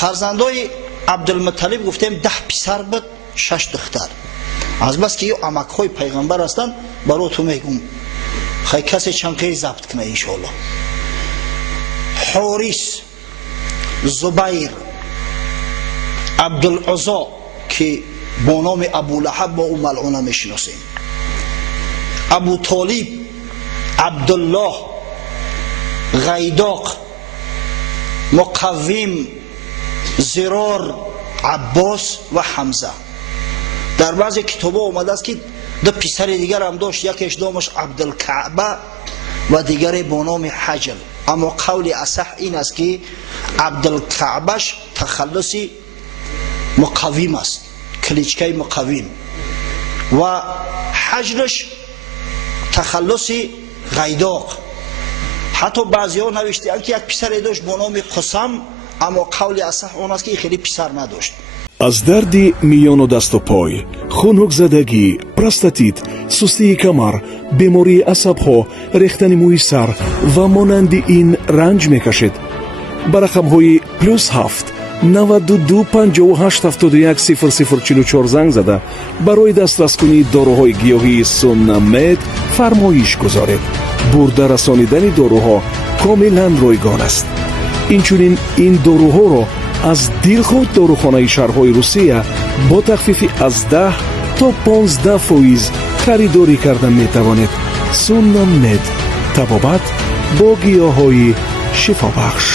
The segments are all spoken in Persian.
فرزندای عبدالمطلب گفتیم 10 پسر بود 6 دختر. از بس که عمک‌های پیغمبر هستند براتون میگم خیلی کسی چنقی ضبط کنه انشاءالله. حارث، زبیر، عبدالعزا که با نام ابو لهب با او ملعونه میشناسیم، ابو طالب، عبدالله، غیداق، مقوم، زرار، عباس و حمزه. در بعضی کتابا اومده است که 2 پسر دیگر هم داشت، یکیش نامش عبدالکعبه و دیگری با نام حجل، اما قول اصح این است که عبدالکعبهش تخلصی مقوم است، کلیچکه مقوم، و حجلش تخلصی غیداق. حتی بعضی ها نوشتند که یک پسر داشت با نام قسم، اما قول اصح اون است که خیلی پسر نداشت. аз дарди миёну дасту пой, хунукзадагӣ, простатит, сустии камар, бемории асабҳо, рехтани мӯи сар ва монанди ин ранҷ мекашед. ба рақамҳои +7 92 58 71 0044 занг зада барои дастраскунии доруҳои гиёҳии Sunnamed фармоиш гузоред. бурда расонидани доруҳо комилан ройгон аст. инчунин ин доруҳоро аз дилхуд дорухонаи шаҳрҳои Русия бо тахфифи аз 10 то 15% харидорӣ карда метавонед. Sunnamed, табобат бо гиёҳҳои шифобахш.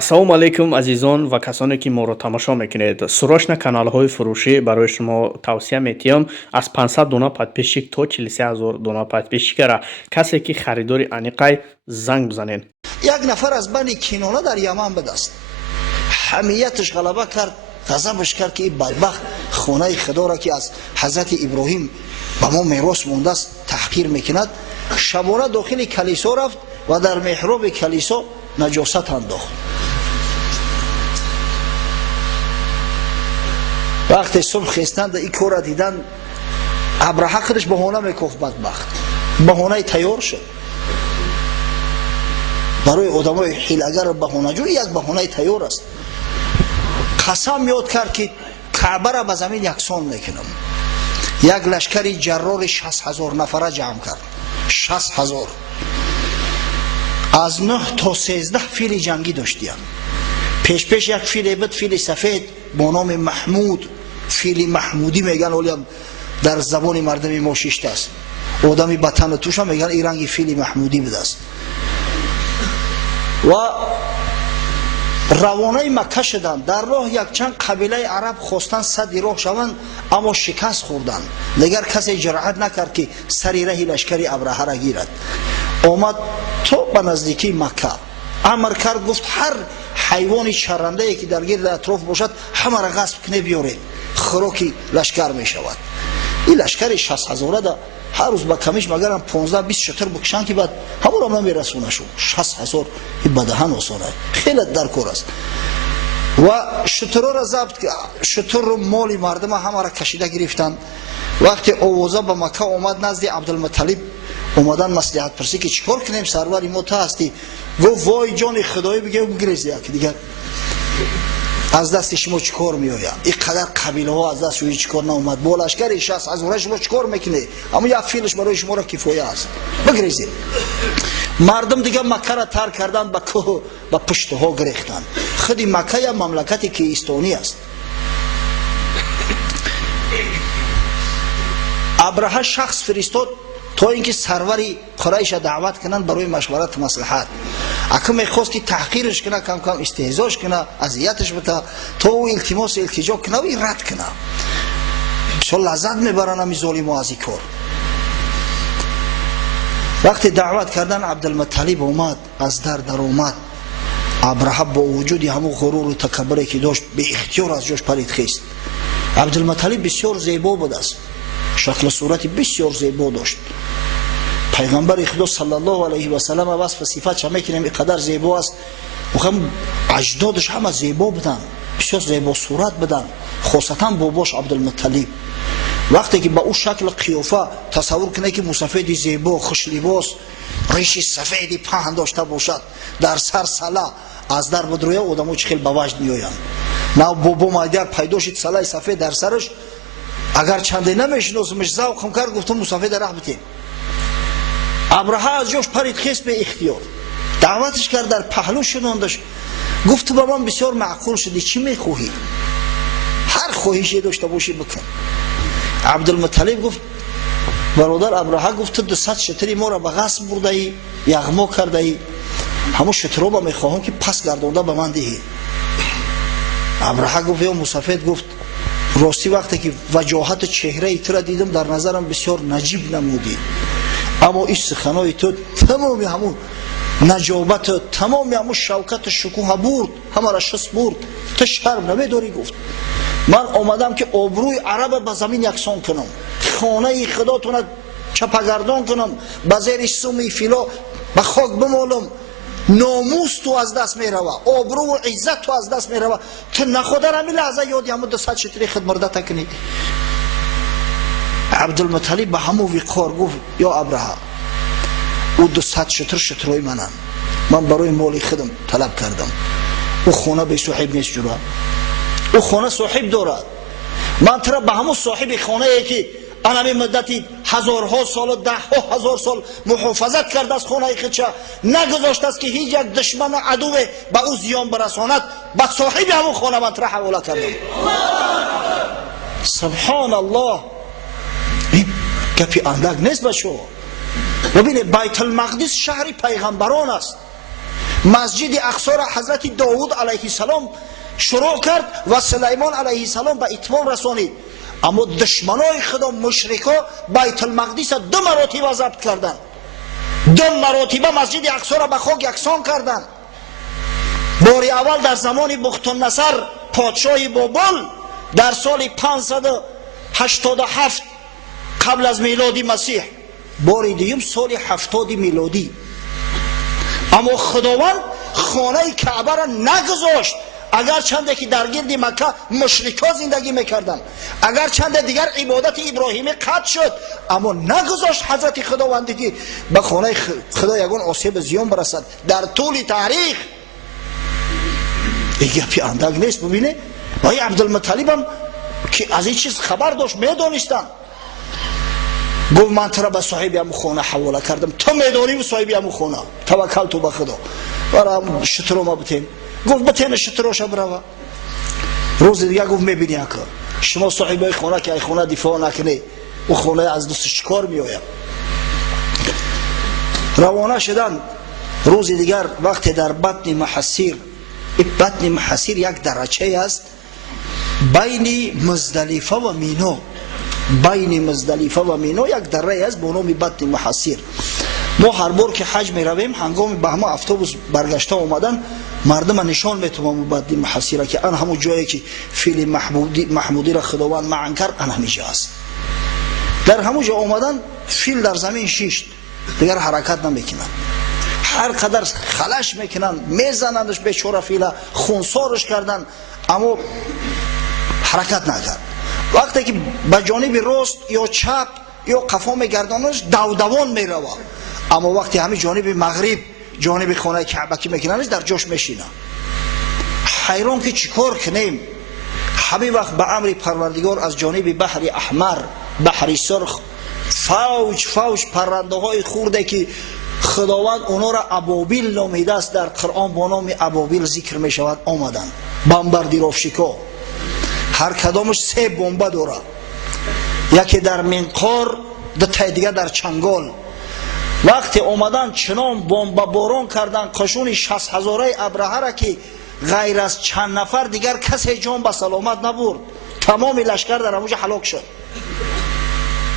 ассалому алайкум азизон ва касоне ки моро тамошо мекунед. сӯрочна каналҳои фурӯшӣ барои шумо тавсия метиҳам аз 500 дона подписчик то 43000 дона подписчикара. касе ки харидори аниқай занг бизанед. یک نفر از بنی کنانه در یمن بود است. حمیتش غلبه کرد، غضبش کرد که این بدبخت خانه خدا را که از حضرت ابراهیم به ما میراث مونده است تحقیر میکند. شبانه داخل کلیسا رفت و در محراب کلیسا نجاست انداخت. وقتی صبح خیستند این کار را دیدن، ابرهه خودش بهانه میگفت بدبخت. بهانه تیار شد. برای آدمای حیله‌گر بهانه‌جو یک بهانه تیار است. قسم یاد کرد که کعبه را به زمین یکسان میکنم. یک لشکری جرار 60000 نفره جمع کرد. 60000 از 9 تا 13 فیل جنگی داشتیم. پیش یک فیل بود، فیل سفید با نام محمود، فیل محمودی میگن، ولی در زبان مردم ما شیشته است. آدمی بطن توش هم میگن این رنگی فیل محمودی بود است. و روانه مکه شدند. در راه یک چند قبیله عرب خواستند صد راه شوند، اما شکست خوردند. دیگر کسی جرأت نکرد که سری راه لشکری ابرهه را گیرد. آمد تو به نزدیکی مکه، امر کرد، گفت هر حیوان چرنده ای که در گرد اطراف باشد همه را غصب کنه بیارید، خوراکی لشکر می شود. این لشکر 60000 دا هر روز با کمیش مگر هم 15-20 شتر بکشن که بعد همون هم نمیرسونه شو. 60000 این بدهن آسانه، خیلی در کار است. و شترها را ضبط کرد، شتر رو مال مردم همه را کشیده گرفتند. وقتی اوازه به مکه اومد نزد عبدالمطلب، اومدن مصلحت پرسی که چیکار کنیم، سروری ما تو هستی. گفت وای جان خدایی بگه بگریزی که دیگر از دست شما چیکار میآید؟ این قدر قبیله ها از دست شما چیکار ناامد؟ با لشکر 60000 شما چیکار میکنه؟ اما یک فیلش برای شما را کفایه است، بگریزید. مردم دیگه مکه را ترک کردن، به کوه به پشت ها گریختند. خود مکه یا مملکتی کیستانی است. ابرهه شخص فرستاد تا اینکه سروری قریش دعوت کنن برای مشورت مصلحت. اگه میخواست که تحقیرش کنه، کم کم استهزاش کنه، اذیتش بده، تا او التماس التجا کنه و رد کنه، چون لذت میبرن همی ظالم و از این کار. وقتی دعوت کردن عبدالمطلب اومد، از در اومد. ابرهه با وجودی همون غرور و تکبری که داشت به اختیار از جاش پرید خیست. عبدالمطلب بسیار زیبا بود است، شکل صورتی بسیار زیبا داشت. پیغمبر خدا صلی الله علیه و سلم وصف صفاتش میکنیم اینقدر زیبا است. میگم اجدادش همه زیبا بودن، بسیار زیبا صورت بودن، خاصتا باباش عبدالمطلب. وقتی که با او شکل قیافه تصور کنه که مسافری زیبا خوش لباس ریشی سفیدی پهن داشته باشد، در سر سلا از در بدروی آدمو چه خیل به وجد میآیند. نه بابا مادر پیدا شد سلای سفید در سرش، اگر چنده نمیشناسمش ذوقم کرد گفتم مسافر راه بتین. ابرهه از جاش پرید خیست به اختیار، دعوتش کرد، در پهلو شداندش، گفت تو با من بسیار معقول شدی، چی میخواهی؟ هر خواهشی داشته باشی بکن. عبدالمطلب گفت برادر ابرهه گفت تو 200 شتری ما را به غصب برده ای، یغما کرده ای، همون شترها با میخواهم که پس گردانده به من دهی. ابرهه گفت یا مسافر گفت راستی وقتی که وجاهت چهره ای تو را دیدم در نظرم بسیار نجیب نمودی، اما این سخنای تو تمامی همون نجابت، تمامی همون شوکت شکوه برد، همه را شست برد، تو شرم نمیداری؟ گفت من آمدم که آبروی عرب به زمین یکسان کنم، خانه خداتون را چپگردان کنم، به زیر سومی فیلا به خاک بمالم، ناموس تو از دست می روه، آبرو و عزت تو از دست می روه، تو نخوده را می لحظه یادی همون 200 شتری خدمرده تکنی. عبدالمطلب به همون وقار گفت یا ابرهه او 200 شترهای منن، من برای مالی خودم طلب کردم، او خانه به صاحب نیست جورا، او خانه صاحب دارد، من ترا به همون صاحب خانه ای که انمی مدتی هزارها سال و 10,000 سال محافظت کرده از خانه خودش، نگذاشته است که هیچ یک دشمن و عدو به او زیان برساند، به صاحب همون خانه من ترا حواله کردم. سبحان الله، این گپی اندک نیست بچو. ببینید بیت المقدس شهر پیغمبران است، مسجد اقصی را حضرت داوود علیه السلام شروع کرد و سلیمان علیه السلام به اتمام رسانید، اما دشمنای خدا مشرکا بیت المقدس 2 مراتب ضبط کردند، 2 مراتب مسجد اقصی را به خاک یکسان کردند. بار اول در زمان بختالنصر پادشاه بابل در سال 587 قبل از میلاد مسیح، بار دیگه سال 70 میلادی. اما خداوند خانه کعبه را نگذاشت، اگر چنده که در گرد مکه مشرکا زندگی میکردن، اگر چنده دیگر عبادت ابراهیمی قطع شد، اما نگذاشت حضرت خداوندی که به خانه خدا یگان آسیب زیان برسد در طول تاریخ. این گپی اندک نیست. ببینه آقای عبدالمطلب هم که از این چیز خبر داشت، میدانستن، گفت من ترا به صاحب همون خانه حواله کردم، تو میدانی به صاحب همون خانه، توکل تو به خدا، برام شترو ما بتین. گفت بتین شتروش بروه. روز دیگه گفت میبینی که شما صاحب خانه که ای خانه دفاع نکنی، او خانه از دست شکار میآید. روانه شدن. روز دیگر وقتی در بطن محصیر، بطن محصیر یک درچه است بین مزدلفه و مینا، بین مزدلفه و مینا یک دره است به نام بطن محصیر. ما هر بار که حج می رویم هنگام به همه اتوبوس برگشته اومدن مردم نشان میتونم بطن محصیر که ان همون جایی که فیل محمودی را خداوند معن کرد، ان همینجا است. در همون جا اومدن فیل در زمین شیشت، دیگر حرکت نمیکنن، هر قدر خلش میکنن میزنندش، بیچاره فیل خونسارش کردن اما حرکت نکرد. وقتی که به جانب راست یا چپ یا قفا میگردانش دودوان میروه، اما وقتی همین جانب مغرب جانب خانه کعبه که میکننش در جاش میشینه. حیران که چیکار کنیم؟ همین وقت به امر پروردگار از جانب بحر احمر، بحر سرخ، فوج پرنده های خورده که خداوند اونا را ابابیل نامیده است، در قرآن با نام ابابیل ذکر می شود، آمدن بمبردیرافشکا، هر کدامش 3 بمب داره، یکی در منقار، 2 تا دیگه در چنگال. وقتی اومدن چنان بمب باران کردن، قشون 60,000 ابرهه را که غیر از چند نفر دیگر کسی جان به سلامت نبرد، تمام لشکر در همونجا هلاک شد.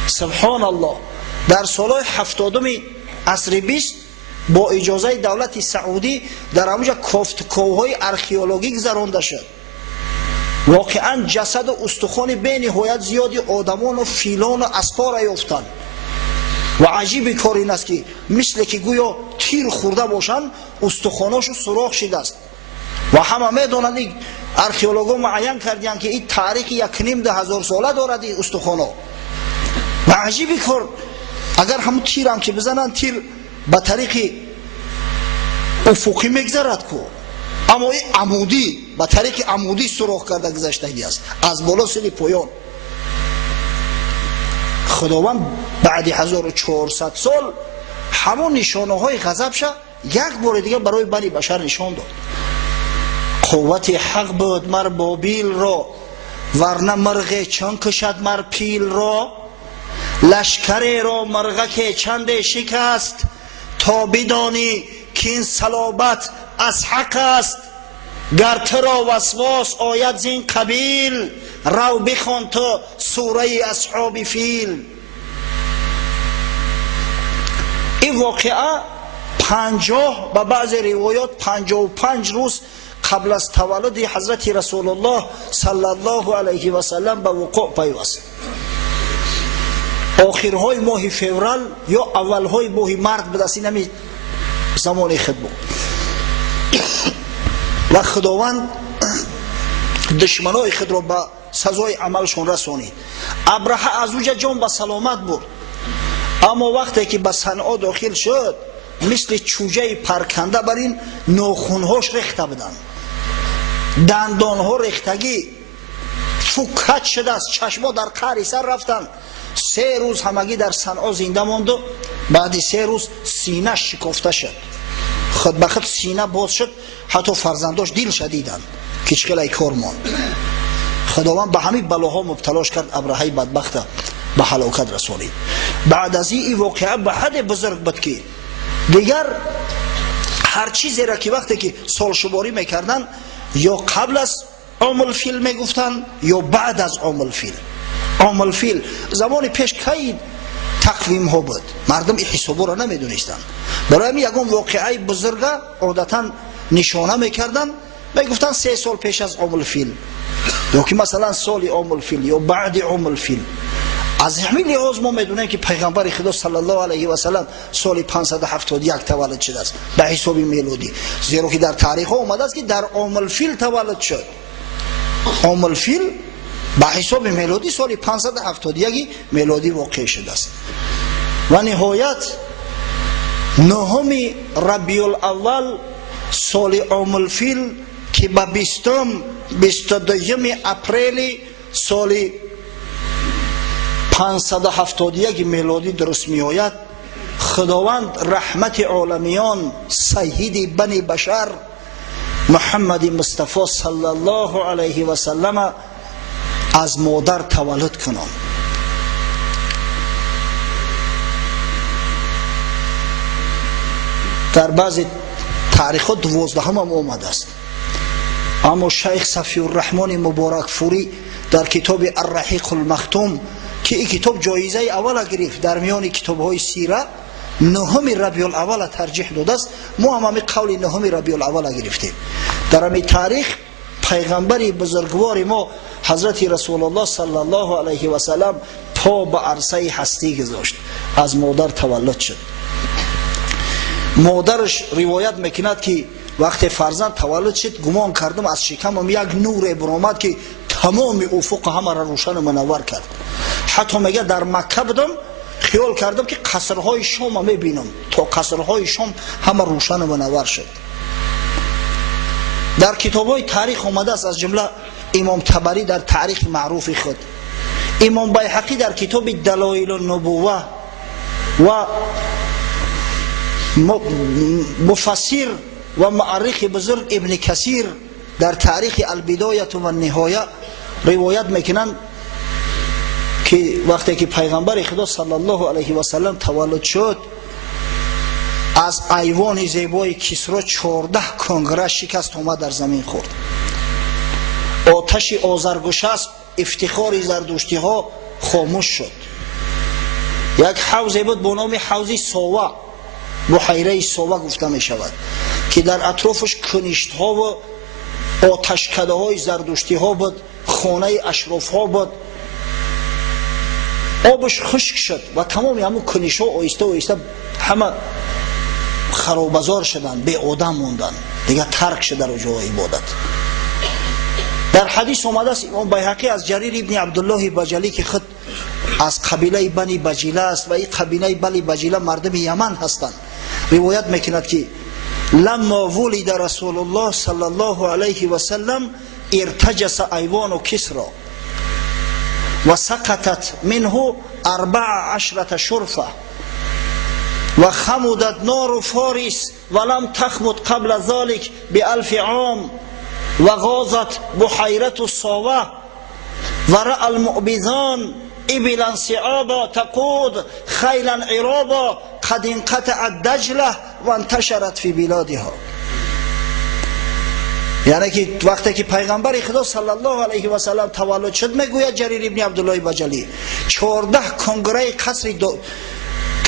سبحان الله. در سال 70 عصر 20 با اجازه دولت سعودی در همونجا کوههای ارخئولوژیک گذرانده شد. واقعا جسد و استخوان به نهایت زیادی آدمان و فیلان و اسپا را یافتند. و عجیب کار این است که مثل که گویا تیر خورده باشند استخواناشو سوراخ شده است. و همه میدونند ارخئولوژها معین کردند که این تاریخ 1,500 ساله دارد این استخوانا. و عجیب کار، اگر همون تیر هم که بزنن تیر به طریق افقی میگذرد کو، اما این عمودی به طریق عمودی سوراخ کرده گذشتگی است از بالا سری پایان. خداوند بعد 1400 سال همون نشانه های غضبش یک بار دیگه برای بنی بشر نشان داد. قوت حق بود مر بابیل را، ورنه مرغ چون کشد مر پیل را. لشکر را مرغک چند شکست، تا بدانی که این صلابت از حق است. گر تو را وسواس آید زین قبیل، رو بخوان تو سوره اصحاب فیل. این واقعه 50 به بعض روایات 55 روز قبل از تولد حضرت رسول الله صلی الله علیه و سلم به وقوع پیوست. آخرهای ماه فوریه یا اولهای ماه مارس به دست نمی زمان خود بود و خداوند دشمنای خود را به سزای عملشون رسانید. ابرهه از اوجا جان به سلامت بود، اما وقتی که به صنعا داخل شد مثل چوجه پرکنده بر این ناخونهاش ریخته بودن، دندانها ریختگی فکت شده است، چشما در قعر سر رفتن. 3 روز همگی در صنعا زنده ماند و بعد 3 روز سینه شکفته شد، خود به خود سینه باز شد، حتی فرزنداش دل شدیدن که چقدر کار ماند. خداوند به همین بلاها مبتلاش کرد، ابرهه بدبخت به هلاکت رسانید. بعد از این واقعه به حد بزرگ بود که دیگر هر چیزی را که وقتی که سال شماری میکردن یا قبل از عام الفیل میگفتن یا بعد از عام الفیل. عام الفیل زمان پیش کی تقویم ها بود، مردم این حسابا را نمیدونستن. برای همین یگان واقعه بزرگه عادتا نشانه میکردن، میگفتن 3 سال پیش از عام الفیل یا که مثلا سال عام الفیل یا بعد عام الفیل. از همین لحاظ ما میدونیم که پیغمبر خدا صلی الله علیه و سلم سال 571 تولد شده است به حساب میلادی، زیرا که در تاریخ ها اومده است که در عام الفیل تولد شد. عام الفیل به حساب میلادی سال 571 میلادی واقع شده است. و نهایت 9 ربیع الاول سال عام الفیل که به 22 اپریل سال 571 میلادی درست می آید، خداوند رحمت عالمیان سید بنی بشر محمد مصطفی صلی الله علیه و سلم از مادر تولد کنند. در بعضی تاریخ ها 12 هم آمده است، اما شیخ صفی الرحمن مبارک فوری در کتاب الرحیق المختوم که این کتاب جایزه اول گرفت در میان کتاب های سیره، 9 ربیع الاول ترجیح داده است. ما هم قول 9 ربیع الاول گرفتیم. در همین تاریخ پیغمبر بزرگوار ما حضرت رسول الله صلی الله علیه و سلم پا به عرصه هستی گذاشت، از مادر تولد شد. مادرش روایت میکند که وقتی فرزند تولد شد گمان کردم از شکمم یک نور برآمد که تمام افق همه را روشن و منور کرد. حتی میگه در مکه بودم خیال کردم که قصرهای شام میبینم، تا قصرهای شام همه روشن و منور شد. در کتاب‌های تاریخ آمده است، از جمله امام طبری در تاریخ معروف خود، امام بیهقی در کتاب دلایل النبوه و مفسر و معرخ بزرگ ابن کثیر در تاریخ البدایه و النهایه روایت میکنند که وقتی که پیغمبر خدا صلی الله علیه و سلم تولد شد، از ایوان زیبای کسرا 14 کنگره شکست آمد در زمین خورد. آتش آذرگشسب افتخار زردشتی ها خاموش شد. یک حوض بود با نام حوض ساوه، بحیره ساوه گفته می شود، که در اطرافش کنشت ها و آتشکده های زردشتی ها بود، خانه اشراف ها بود. آبش خشک شد و تمام همون کنشت ها آیسته آیسته همه خرابزار شدن، به آدم موندن، دیگه ترک شد در جای عبادت. در حدیث آمده است امام بیهقی از جریر ابن عبدالله بجلی که خود از قبیله بنی بجیله است و این قبیله بنی بجیله مردم یمن هستند، روایت میکند که لما ولد رسول الله صلی الله علیه و سلم ارتجس ایوان کسرا و سقطت منه 14 شرفه و خمدت نار فارس ولم تخمد قبل ذلك ب1000 عام و غازت بحیرة الصاوه و رأى المؤبذان ابلا صعابا تقود خیلا عرابا قد انقطعت دجله و انتشرت فی بلادها. یعنی که وقتی که پیغمبر خدا صلی الله علیه و سلم تولد شد، میگوید جریر ابن عبدالله بجلی 14 کنگره قصر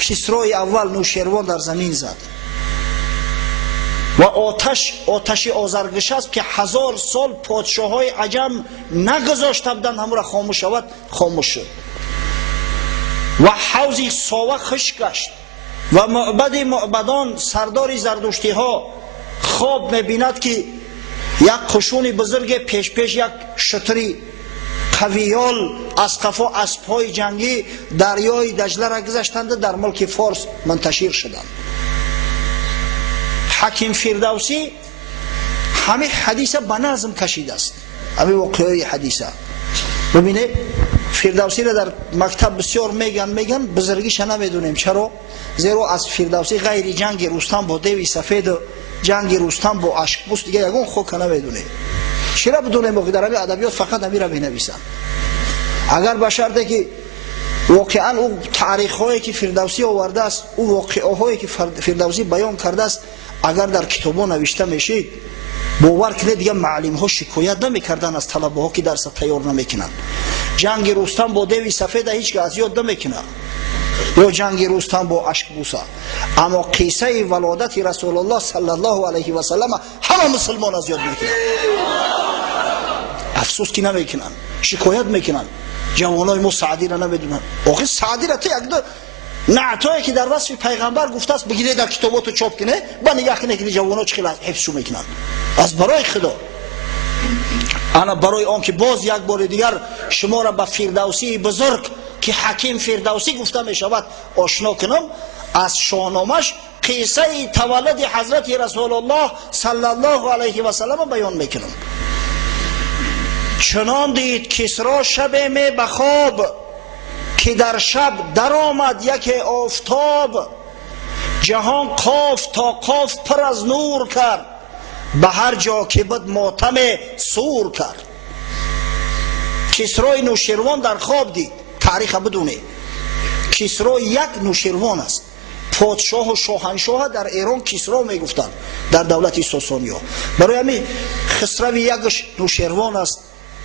کسرای اول نوشیروان در زمین زد و آتش آذرگش است که 1000 سال پادشاه های عجم نگذاشته بودند همون را خاموش شود، خاموش شد و حوض ساوه خشک گشت و معبد معبدان سردار زردشتی ها خواب میبیند که یک قشون بزرگ پیش یک شتری قویال از قفا اسبهای جنگی دریای دجله را گذاشتند، در ملک فارس منتشر شدند. حکیم فردوسی همه حدیثه به نظم کشیده است، همه واقعه حدیثه. ببینه فردوسی را در مکتب بسیار میگن بزرگیش نمیدونیم. چرا؟ زیرا از فردوسی غیر جنگ رستم با دیوی سفید و جنگ رستم با اشکبوس دیگه یگون خود نمیدونه. چرا بدونه موقع در همین ادبیات فقط همین را بنویسن؟ اگر به شرطی که واقعا او تاریخ هایی که فردوسی آورده است، او واقعه هایی که فردوسی بیان کرده است اگر در کتابا نوشته میشه، باور کنید دیگه معلم ها شکایت نمیکردن از طلبه ها که درس تیار نمیکنن. جنگ رستم با دیوی سفید هیچ که از یاد نمیکنه، یا جنگ رستم با اشکبوسا، اما قصه ولادت رسول الله صلی الله علیه و سلم همه مسلمان از یاد میکنن. افسوس که نمیکنن، شکایت میکنن. جوانای ما سعدی را نمیدونن. آخه سعدی را تو یک دو نعتایی که در وصف پیغمبر گفته است بگیره در کتاباتو چاپ کنه و نگاه کنه که جوانا چه خیلی حفظشو میکنن. از برای خدا انا برای آن که باز یک بار دیگر شما را به فردوسی بزرگ که حکیم فردوسی گفته می شود آشنا کنم، از شاهنامش قصه تولد حضرت رسول الله صلی الله علیه و سلم بیان میکنم. چنان دید کسری شب می بخواب که در شب در آمد یک آفتاب، جهان قاف تا قاف پر از نور کرد، به هر جا که بود ماتم سور کرد. کسری نوشیروان در خواب دید. تاریخ بدونه کسری یک نوشیروان است. پادشاه و شاهنشاه در ایران کسری میگفتند در دولت ساسانیا. برای همین خسرو یکش نوشیروان است،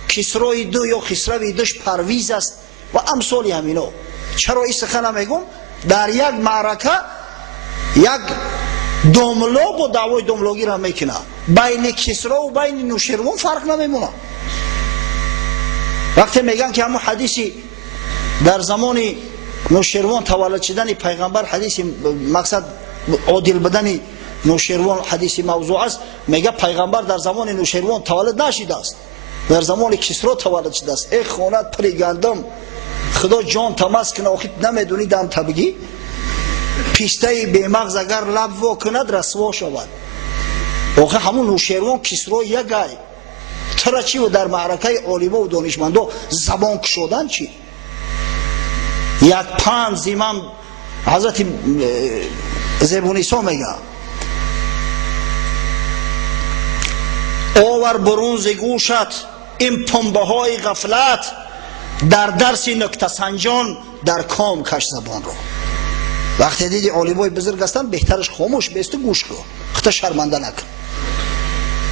کسری دو یا خسرو دوش پرویز است و امثال همینا. چرا این سخن میگم؟ در یک معرکه یک دوملو با دعوای دوملوگی را میکنه، بین کسری و بین نوشیروان فرق نمیمونه. وقتی میگن که همون حدیثی در زمان نوشیروان تولد شدن پیغمبر، حدیث مقصد عادل بدن نوشیروان حدیث موضوع است، میگه پیغمبر در زمان نوشیروان تولد نشده است، در زمان کسری تولد شده است. ای خونت پری گندم، خدا جان تماس کنه. آخه نمیدونی دم تبگی پیسته بی مغز اگر لب وا کند رسوا شود. آخه همون نوشیروان کسری یگای ترا چی و در معرکه عالمه و دانشمندا زبان کشودن چی؟ یک پند زیمم حضرت زبونیسا میگه آور برونز گوشت این پنبه های غفلت، در درس نکته سنجان در کام کش زبان رو. وقتی دیدی عالمای بزرگ هستن بهترش خاموش بیست گوش کن، خطا شرمنده نکن.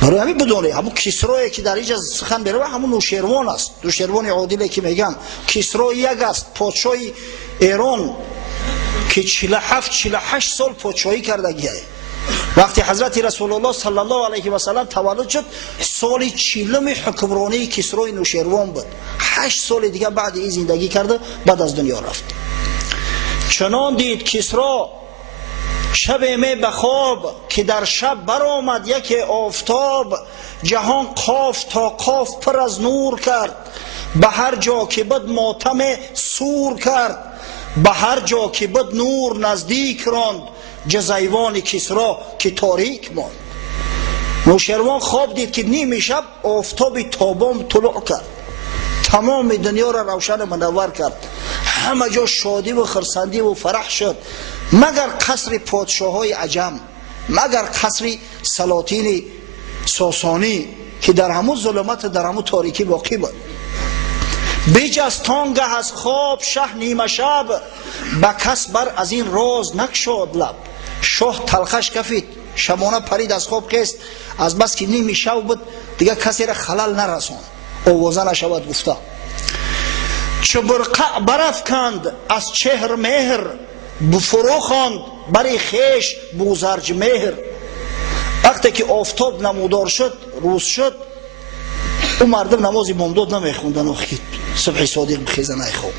برای همین بدونه همون کسری که در اینجا سخن بره همون نوشیروان است، نوشیروان عادلی که میگن. کسری یک است پادشاه ایران که 47-48 سال پادشاهی کردگیه. وقتی حضرت رسول الله صلی الله علیه و سلم تولد شد، سال 40 حکمرانی کسری نوشیروان بود. 8 سال دیگه بعد این زندگی کرده، بعد از دنیا رفت. چنان دید کسری شب می بخواب که در شب برآمد یک آفتاب، جهان قاف تا قاف پر از نور کرد، به هر جا که بود ماتم سور کرد، به هر جا که بد نور نزدیک راند، جز ایوان کسری که تاریک ماند. نوشیروان خواب دید که نیم شب آفتاب تابان طلوع کرد، تمام دنیا را روشن منور کرد، همه جا شادی و خرسندی و فرح شد، مگر قصر پادشاه های عجم، مگر قصر سلاطین ساسانی که در همون ظلمت، در همون تاریکی باقی بود. بجز تانگه از خواب شه نیمه شب، به کس بر از این راز نکشاد لب. شاه تلخش کفید، شبانه پرید از خواب خیست، از بس که نیمی شب بود دیگه کسی را خلل نرسون، آوازه نشود گفته. چو برقع برافکند از چهر مهر، بفرو خواند بر خیش بوزرج مهر. وقتی که آفتاب نمودار شد، روز شد، اون مردم نماز بامداد نمیخوندن و صبح صادق بخیزه نخواب،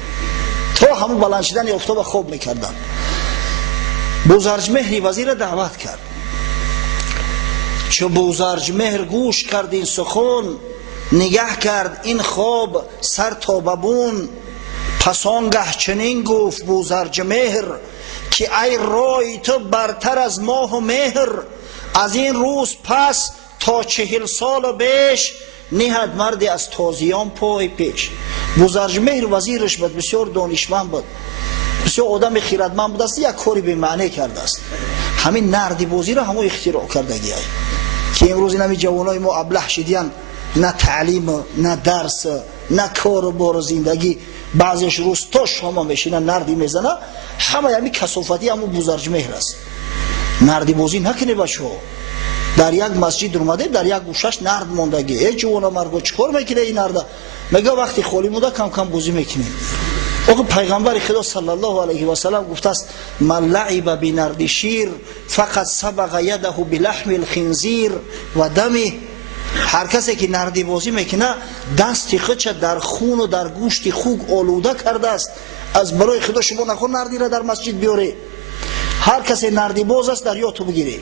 تا همون بلند شدن آفتاب خواب میکردن. بوزرج مهری وزیر دعوت کرد. چو بوزرج مهر گوش کرد این سخن، نگه کرد این خواب سر تا ببون. پس آنگه چنین گفت بوزرج مهر، که ای رای تو برتر از ماه و مهر. از این روز پس تا 40 سال بیش، نهد مردی از تازیان پای پیش. بوزرج مهر وزیرش بود، بسیار دانشمند بود، بسیار آدم خیرتمند بود است، یک کاری به معنی کرده است. همین نردی بازی را همون اختراع کردگی های که امروز این همین جوانای ما ابله شدیان، نه تعلیم، نه درس، نه کار و بار زندگی، بعضیش روز تا شما میشینن نردی میزنه، همه همین کثافتی همون بوزرج مهر است. نردی بازی نکنه بچه ها. در یک مسجد اومده، در یک گوشش نرد موندگی، ای جوانا مرگو چکار میکنه این نرده؟ میگه وقتی خالی بوده کم کم بازی میکنیم. آقا پیغمبر خدا صلی الله علیه و سلم گفته است من لعب بنرد شیر فقط سبق یده بلحم الخنزیر و دمه. هر کسی که نردی بازی میکنه دستی خودش در خون و در گوشت خوک آلوده کرده است. از برای خدا شما نخون نردی را در مسجد بیاره. هر کسی نردی باز است در یاد تو بگیره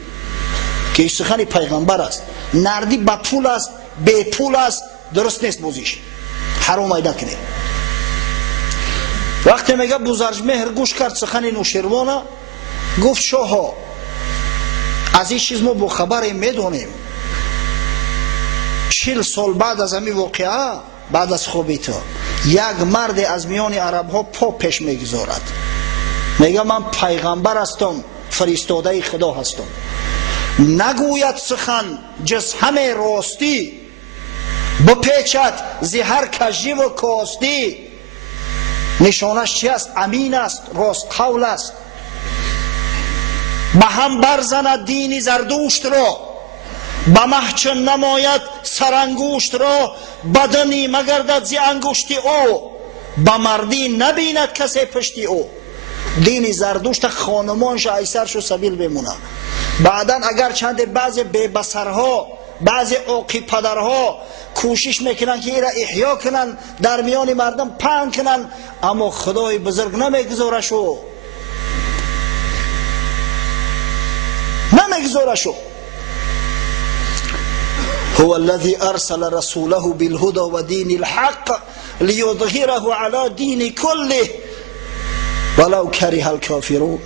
که سخن پیغمبر است. نردی با پول است، بے پول است، درست نیست بازیش، حرام ایده کنه. وقتی میگه بوزرج مهر گوش کرد سخن نوشیروان، گفت شاها از این چیز ما با خبر میدونیم. 40 سال بعد از همین واقعه، بعد از خوابی تو، یک مرد از میان عرب ها پا پیش میگذارد، میگه من پیغمبر هستم، فرستاده خدا هستم، نگوید سخن جز همه راستی، بپیچد زهر کجی و کاستی. نشانش چی است؟ امین است، راست قول است. به هم برزند دین زردوشت را، به محچن نماید سرانگوشت را. بدنی مگردد زی انگشتی او، به مردی نبیند کسی پشتی او. دین زردوشت خانمانش ایسرش و سبیل بمونه. بعدا اگر چند بعضی بیبصرها، بعضی عاقی پدرها کوشش میکنن که ایرا احیا کنن، در میان مردم پهن کنن، اما خدای بزرگ نمیگذارشو، نمیگذارشو. هو الذي ارسل رسوله بالهدى ودين الحق ليظهره على دين كله ولو كره الكافرون.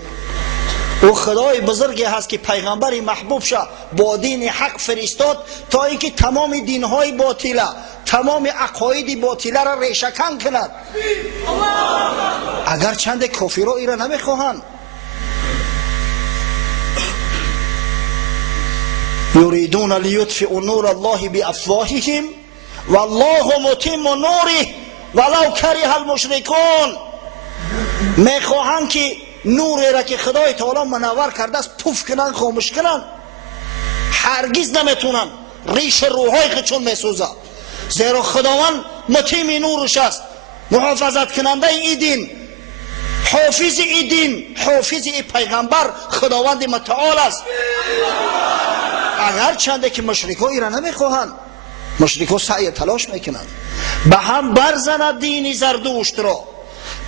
او خدای بزرگی هست که پیغمبر محبوب شه با دین حق فرستاد تا اینکه تمام دینهای باطله، تمام عقاید باطله را ریشه‌کن کند. اگر چند کافرها ایرا نمیخواهند. یریدون لیطفئوا نور الله بافواههم والله متم نوره ولو کره المشرکون. میخواهند که نوری را که خدای تعالی منور کرده است پوف کنن، خاموش کنن، هرگز نمیتونن. ریش روحای خودشون میسوزه، زیرا خداوند متیم نورش است، محافظت کننده این دین، حافظ این دین، حافظ این پیغمبر خداوند متعال است. اگر چنده که مشرکا ایرا نمیخواهند، مشرکا سعی تلاش میکنند. به هم برزند دین زردوشت را،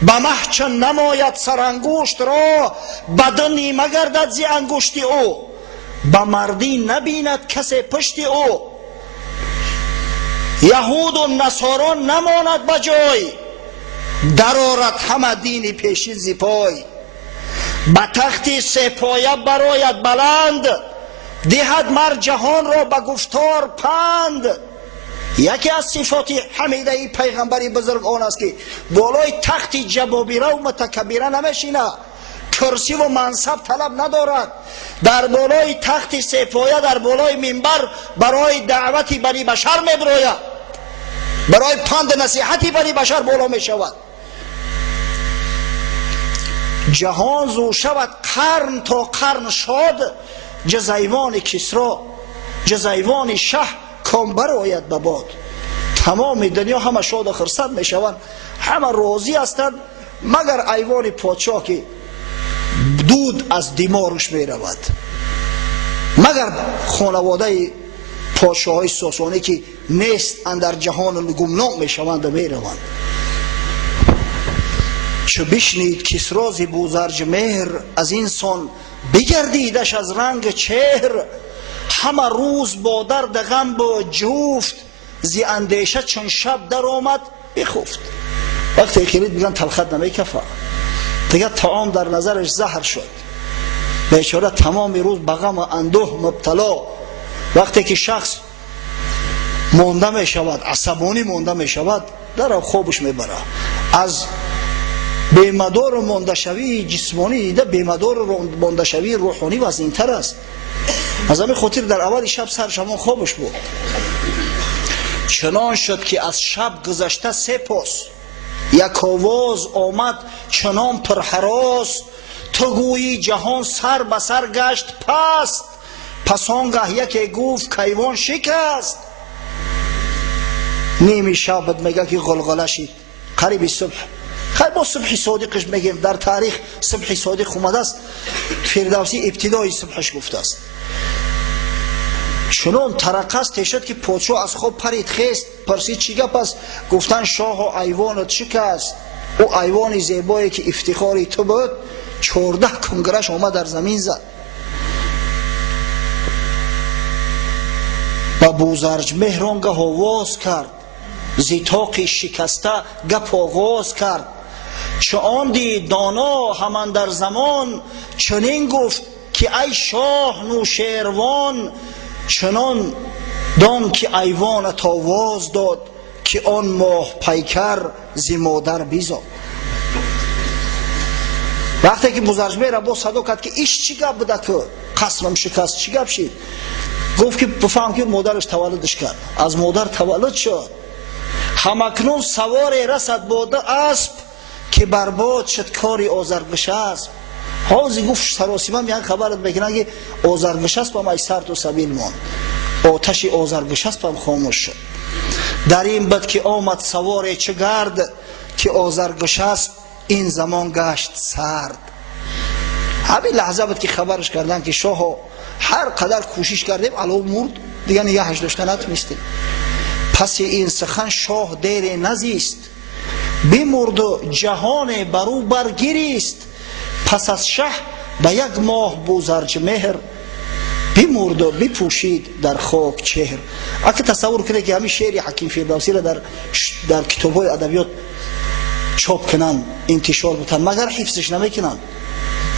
به محچن نماید سرانگشت را. بدنی مگردد زی انگشتی او، به مردی نبیند کسی پشتی او. یهود و نصارا نماند بجای، درآرد همه دین پیشین ز پای. به تخت سپایه برآید بلند، دهد مر جهان را به گفتار پند. یکی از صفات حمیده پیغمبر بزرگ آن است که بالای تخت جبابیره و متکبره نمیشینه، کرسی و منصب طلب ندارد. در بالای تخت سپایه، در بالای منبر برای دعوت بنی بشر میبراید، برای پند نصیحتی بنی بشر بالا می شود. جهان زو شود قرن تا قرن شاد، جزیوان کسرا جزیوان شه کامبر آید به باد. تمام دنیا همه شاد و خرسند می شوند، همه راضی هستند، مگر ایوان پادشاه که دود از دیمارش می رود، مگر خانواده پادشاه های ساسانی که نیست اندر جهان گمنام می شوند و می روند. چو بشنید کسری ز بوزرج مهر، از این سان بگردیدش از رنگ چهر. همه روز با درد غم با جفت، ز اندیشه چون شب در آمد بخفت. وقتی خیلی میگن تلخت نمی کفه، دیگه طعام در نظرش زهر شد، بیچاره تمام روز به غم و اندوه مبتلا. وقتی که شخص مانده می شود، عصبانی مانده می شود، در خوابش می بره. از بیمدار مانده شوی جسمانی دیده بیمدار مانده شوی روحانی وزن‌تر است. از همین خاطر در اول شب سر شما خوابش بود. چنان شد که از شب گذشته 3 پاس، یک آواز آمد چنان پرهراس. تو گویی جهان سر به سر گشت پست، پس آنگه یکی گفت کیوان شکست. نیمی شب میگه که غلغله شد قریب صبح. خیلی با صبح صادقش میگیم، در تاریخ صبح صادق اومده است، فردوسی ابتدای صبحش گفته است. چنان ترقص شد که پادشاه از خواب پرید خیست، پرسید چی گپ است؟ گفتن شاه ایوانت شکست. او ایوان زیبایی که افتخاری تو بود 14 کنگرش آمد در زمین زد. با بوزرج مهرانگه آواز کرد، زیتاقی شکسته گپ آغاز کرد. چه آن دید دانا همان در زمان، چنین گفت که ای شاه نوشیروان. چنان دان که ایوانت آواز داد، که آن ماه پیکر ز مادر بیزاد. وقتی که بوزرجمهر با صدا کرد که ایش چی گپ بوده که قسمم شکست، چی گپ شد؟ گفت که بفهم که مادرش تولدش کرد، از مادر تولد شد. همکنون سواری رسد باده اسب، که برباد شد کاری آزرگش اسب. حاضی گفت سراسیمه میان خبرت بکنن که آزرگش اسب هم ای سرد و سبیل ماند، آتش آزرگش اسب هم خاموش شد. در این بد که آمد سواری چه گرد، که آزرگش اسب این زمان گشت سرد. همین لحظه بود که خبرش کردن که شاه هر قدر کوشش کردیم علاوه مرد، دیگه نگهش داشته نتونستیم. پس این سخن شاه دیر نزیست، بمرد و جهان برو برگریست. پس از شه به 1 ماه بوزرج مهر، بمرد و بپوشید در خاک چهر. اگه تصور کنه که همین شعر حکیم فردوسی را در کتاب‌های ادبیات چاپ کنن، انتشار بتن، مگر حفظش نمیکنن.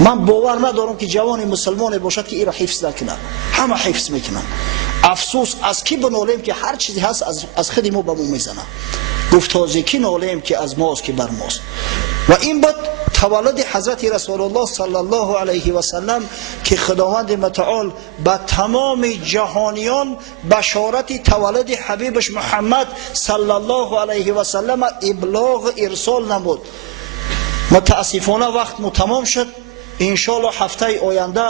من باور ندارم که جوان مسلمان باشد که این را حفظ نکنه، همه حفظ میکنن. افسوس از کی بنالیم که هر چیزی هست از خود ما به ما میزنه. گفت تازه کی نالیم که از ماست که بر ماست. و این بود تولد حضرت رسول الله صلی الله علیه و سلم که خداوند متعال به تمام جهانیان بشارت تولد حبیبش محمد صلی الله علیه و سلم ابلاغ ارسال نمود. متاسفانه وقت تمام شد. انشاءالله هفته آینده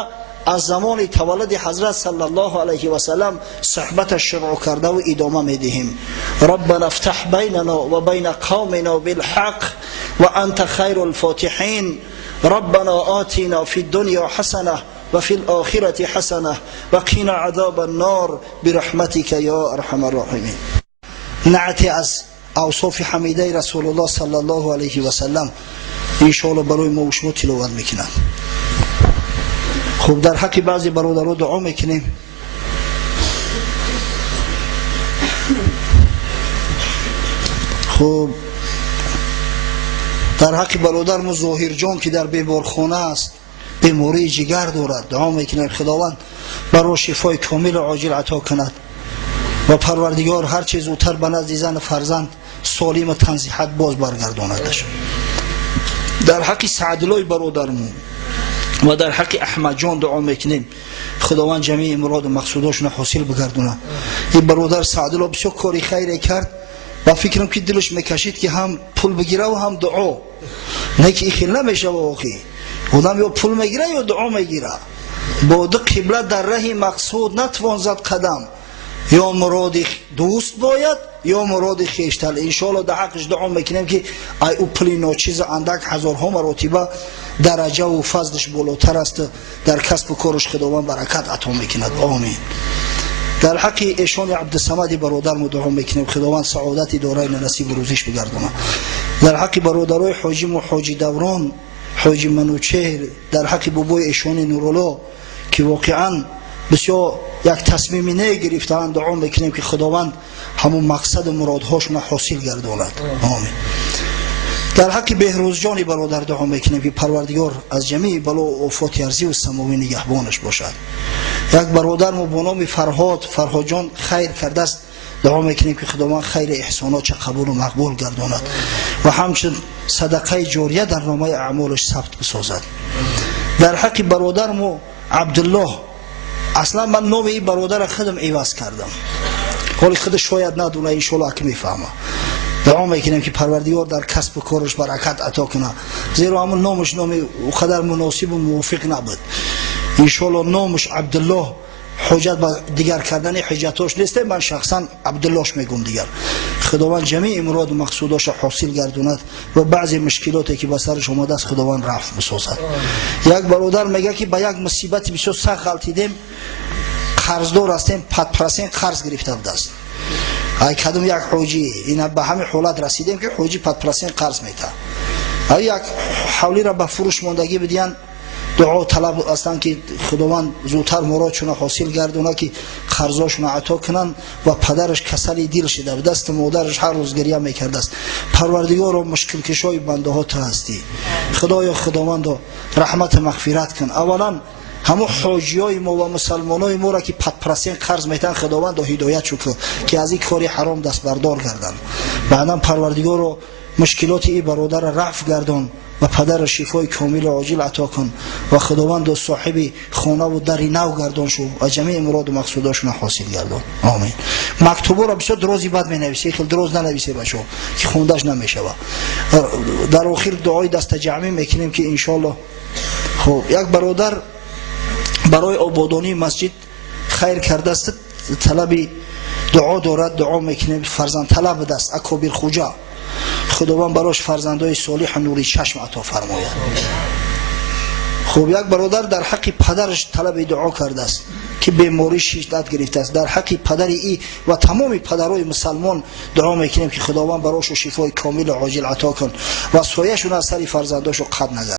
از زمان تولد حضرت صلی الله علیه و سلم صحبت شروع کرده و ادامه میدهیم. ربنا افتح بیننا و بین قومنا بالحق و انت خیر الفاتحین. ربنا آتنا فی الدنیا حسنه و فی الاخره حسنه و قنا عذاب النار برحمتك یا ارحم الراحمین. نعت از اوصاف حمیده رسول الله صلی الله علیه و سلم انشاءالله برای ما و شما تلاوت میکنم. خب در حق بعضی برادرها دعا میکنیم. خب در حق برادرم ظاهر جان که در بیمارخانه است، بیماری جگر دارد، دعا میکنیم خداوند برای شفای کامل و عاجل عطا کند و پروردگار هر چیز زودتر به نزد زن فرزند سالم و تنصیحت باز برگرداندش. در حق سعدالله برادرمون و در حق احمد جان دعا میکنیم خداوند جمیع مراد و مقصوداشون حاصل بگردونه. این برادر سعدالله بسیار کاری خیری کرد و فکرم که دلش میکشید که هم پول بگیره و هم دعا، نه که خیلی نمیشه واقعی آدم یا پول میگیره یا دعا میگیره. با دو قبله در راه مقصود نتوان زد قدم، یا مراد دوست باید یا مراد خویشتن. انشاءالله در حقش دعا میکنیم که ای او پلی ناچیز اندک هزارها مراتبه درجه و فضلش بالاتر است، در کسب و کارش خداوند برکت عطا میکند. آمین. در حق ایشان عبدالصمد برادر دعا میکنیم خداوند سعادت دارای نصیب روزیش بگردونه. در حق برادرای حاجی و حاجی دوران، حاجی منوچهر، در حق بابای ایشان نورالله که واقعا بسیار یک تصمیمی نگرفتند دعا میکنیم که خداوند همون مقصد و مرادهاشون حاصل گرداند. آمین. در حق بهروز جان برادر دعا میکنیم که پروردگار از جمیع بلا و آفات ارضی و سماوی نگهبانش باشد. یک برادر با نام فرهاد جان خیر کرده است، دعا میکنیم که خداوند خیر احسانات چه قبول و مقبول گرداند و همچنین صدقه جاریه در نامه اعمالش ثبت بسازد. در حق برادر عبدالله، اصلا من نام این برادر خودم عوض کردم، حالی خودش شاید ندونه، انشالله که میفهمه. دعا میکنیم که پروردگار در کسب و کارش برکت عطا کنه، زیرا همون نامش نام او قدر مناسب و موافق نبود. انشالله نامش عبدالله حجت به دیگر کردن حجتاش نیست، من شخصا عبداللهش میگم دیگر. خداوند جمیع مراد و مقصوداش حاصل گردوند و بعضی مشکلاتی که به سرش اومده است خداوند رفع بسازد. یک برادر میگه که به یک مصیبت بسیار سخت غلطیدیم، قرضدار هستیم، پدپرسین قرض گرفته بوده است. ای کدوم یک حاجی اینا به همین حالت رسیدیم که حاجی پدپرسین قرض میده. ای یک حولی را به فروش ماندگی بدین، دعا طلب هستند که خداوند زودتر مرادشون حاصل گردونه که قرضاشون عطا کنن و پدرش کسل دل شده به دست مادرش هر روز گریه میکرده است. پروردگار و مشکل کشای بنده ها تو هستی، خدایا خداوند رحمت مغفرت کن. اولا همه حاجیای ما و مسلمانای ما را که پدپرسین قرض میتن خداوند هدایت شو که از این کاری حرام دست بردار گردن. بعدا پروردگار و مشکلات این برادر را رفع گردان و پدر شفای کامل و عاجل عطا کن و خداوند صاحب خانه و در نو گردان شو و جمیع مراد و مقصوداشون حاصل گردان. آمین. مکتوبا را بسیار درازی بد می نویسه، خیلی دراز ننویسه بچو که خوندش نمیشه. در آخر دعای دست جمعی میکنیم که انشالله. خب یک برادر برای آبادانی مسجد خیر کرده است، طلب دعا دارد، دعا میکنیم فرزند طلب دست اکابر خوجا، خداوند براش فرزندای صالح نوری چشم عطا فرماید. خب یک برادر در حق پدرش طلب دعا کرده است که بیماری شدت گرفته است. در حق پدر ای و تمام پدرای مسلمان دعا میکنیم که خداوند براش شفای کامل و عاجل عطا کن و سایه‌شون از سر فرزنداشو قطع نگرداند.